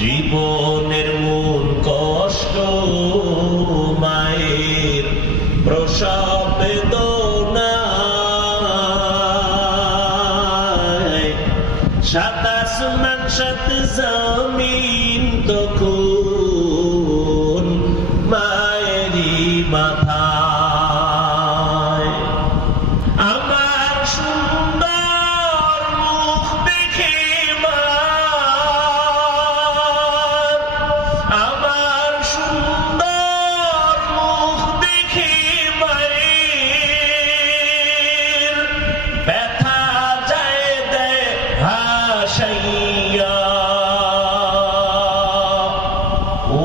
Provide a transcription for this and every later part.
জীবনের মূল কষ্ট মায়ের প্রসব বেদনায়, সাত আসমান সাত জমিন তখন মায়েরই মাথায়। আমার সুন্দর মুখ দেখে মা, আমার সুন্দর মুখ দেখে মায়ের ব্যথা যায় দেয় হাসাইয়া। ও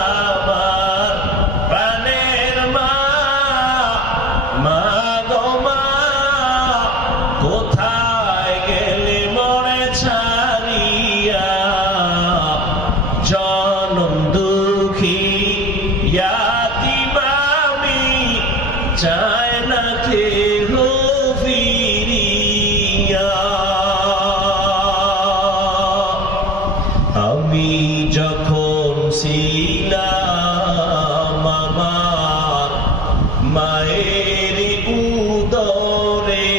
আমার প্রাণের মা, মা গো মা, কোথায় গেলে মরে ছাড়িয়া, জনম দুঃখী ইয়াতীম আমি, চায় না কেহ ফিরিয়া। আমি যখন ছিলাম আমার মায়ের উদরে,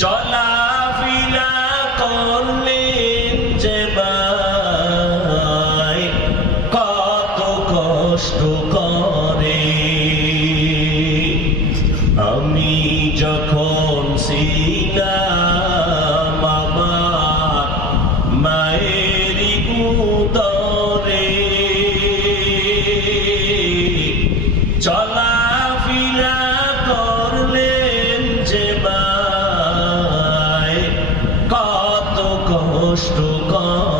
চলাফেরা করলেন যে মায় কত কষ্ট করে। আমি যখন ছিলাম আমার মায়ের উদরে, চলাফেরা করলেন যে মায় কত কষ্ট করে।